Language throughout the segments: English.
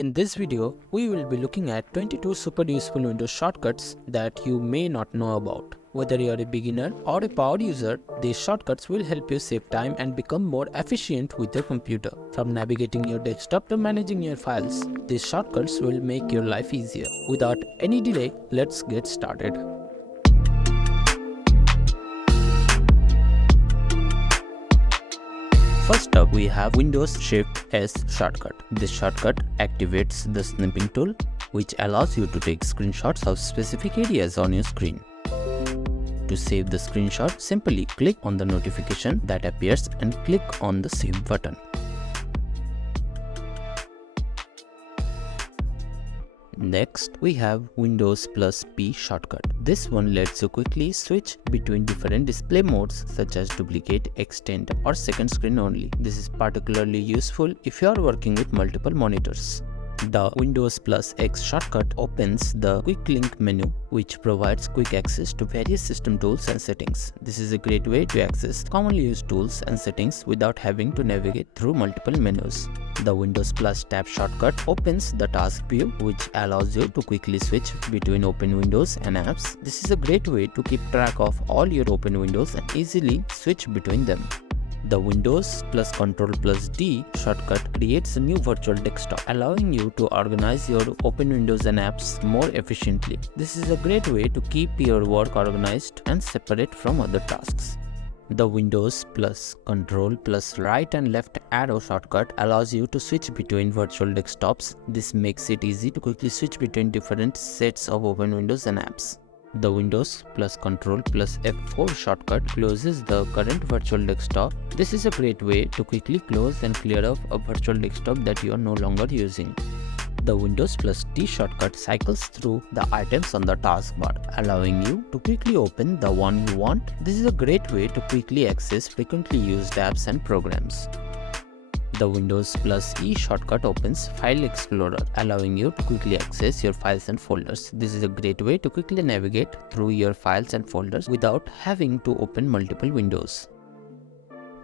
In this video, we will be looking at 22 super useful Windows shortcuts that you may not know about. Whether you are a beginner or a power user, these shortcuts will help you save time and become more efficient with your computer. From navigating your desktop to managing your files, these shortcuts will make your life easier. Without any delay, let's get started. First up, we have Windows Shift S shortcut. This shortcut activates the snipping tool, which allows you to take screenshots of specific areas on your screen. To save the screenshot, simply click on the notification that appears and click on the Save button. Next, we have Windows plus P shortcut. This one lets you quickly switch between different display modes such as duplicate, extend, or second screen only. This is particularly useful if you are working with multiple monitors. The Windows plus X shortcut opens the Quick Link menu, which provides quick access to various system tools and settings. This is a great way to access commonly used tools and settings without having to navigate through multiple menus. The Windows plus Tab shortcut opens the task view, which allows you to quickly switch between open windows and apps. This is a great way to keep track of all your open windows and easily switch between them. The Windows plus Ctrl plus D shortcut creates a new virtual desktop, allowing you to organize your open windows and apps more efficiently. This is a great way to keep your work organized and separate from other tasks. The Windows plus Ctrl plus right and left arrow shortcut allows you to switch between virtual desktops. This makes it easy to quickly switch between different sets of open windows and apps. The Windows plus Ctrl plus F4 shortcut closes the current virtual desktop. This is a great way to quickly close and clear off a virtual desktop that you are no longer using. The Windows plus T shortcut cycles through the items on the taskbar, allowing you to quickly open the one you want. This is a great way to quickly access frequently used apps and programs. The Windows plus E shortcut opens File Explorer, allowing you to quickly access your files and folders. This is a great way to quickly navigate through your files and folders without having to open multiple windows.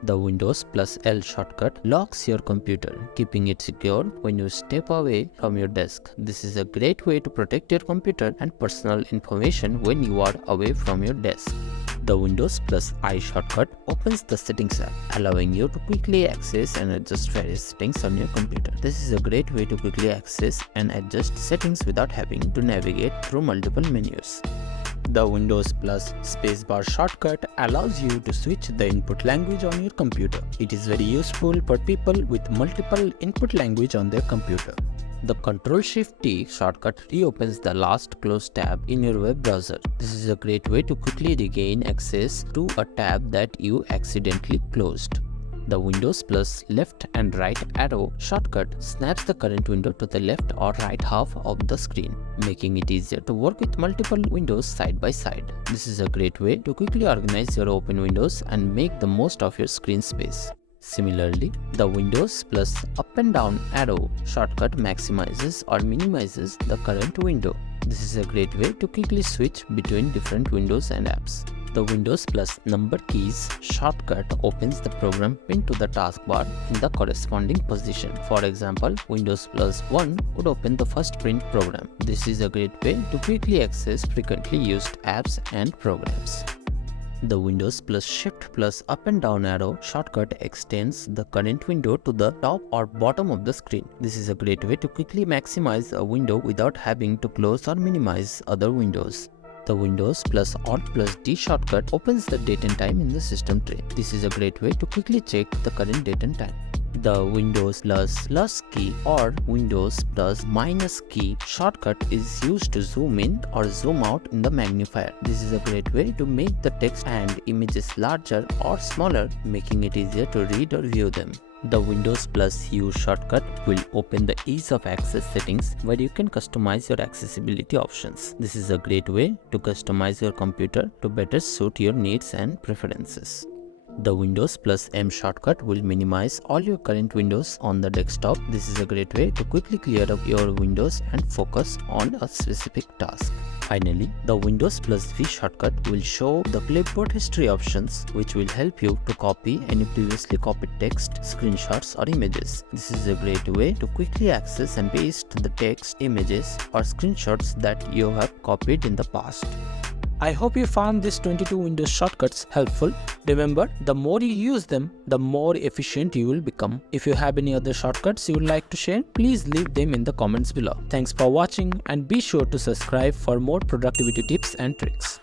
The Windows plus L shortcut locks your computer, keeping it secure when you step away from your desk. This is a great way to protect your computer and personal information when you are away from your desk. The Windows plus I shortcut opens the Settings app, allowing you to quickly access and adjust various settings on your computer. This is a great way to quickly access and adjust settings without having to navigate through multiple menus. The Windows plus spacebar shortcut allows you to switch the input language on your computer. It is very useful for people with multiple input language on their computer. The Ctrl-Shift-T shortcut reopens the last closed tab in your web browser. This is a great way to quickly regain access to a tab that you accidentally closed. The Windows plus left and right arrow shortcut snaps the current window to the left or right half of the screen, making it easier to work with multiple windows side by side. This is a great way to quickly organize your open windows and make the most of your screen space. Similarly, the Windows plus up and down arrow shortcut maximizes or minimizes the current window. This is a great way to quickly switch between different windows and apps. The Windows plus number keys shortcut opens the program pinned to the taskbar in the corresponding position. For example, Windows plus 1 would open the first print program. This is a great way to quickly access frequently used apps and programs. The Windows plus Shift plus up and down arrow shortcut extends the current window to the top or bottom of the screen. This is a great way to quickly maximize a window without having to close or minimize other windows. The Windows plus Alt plus D shortcut opens the date and time in the system tray. This is a great way to quickly check the current date and time. The Windows plus key or Windows plus minus key shortcut is used to zoom in or zoom out in the magnifier. This is a great way to make the text and images larger or smaller, making it easier to read or view them. The Windows plus U shortcut will open the ease of access settings where you can customize your accessibility options. This is a great way to customize your computer to better suit your needs and preferences. The Windows plus M shortcut will minimize all your current windows on the desktop. This is a great way to quickly clear up your windows and focus on a specific task. Finally, the Windows plus V shortcut will show the clipboard history options, which will help you to copy any previously copied text, screenshots or images. This is a great way to quickly access and paste the text, images or screenshots that you have copied in the past. I hope you found these 22 Windows shortcuts helpful. Remember, the more you use them, the more efficient you will become. If you have any other shortcuts you would like to share, please leave them in the comments below. Thanks for watching and be sure to subscribe for more productivity tips and tricks.